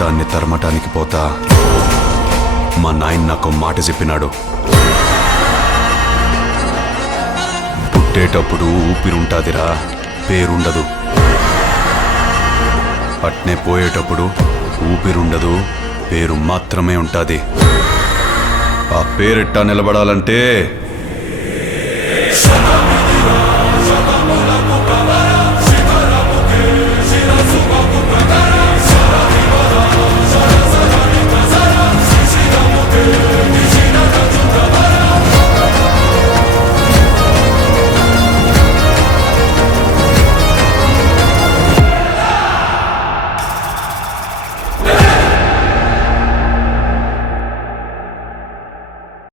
దాన్ని తరమటానికి పోతా మా నాయన నాకు మాట చెప్పినాడు. పుట్టేటప్పుడు ఊపిరుంటాదిరా, పేరుండదు. అట్నే పోయేటప్పుడు ఊపిరుండదు, పేరు మాత్రమే ఉంటాది. ఆ పేరెట్టా నిలబడాలంటే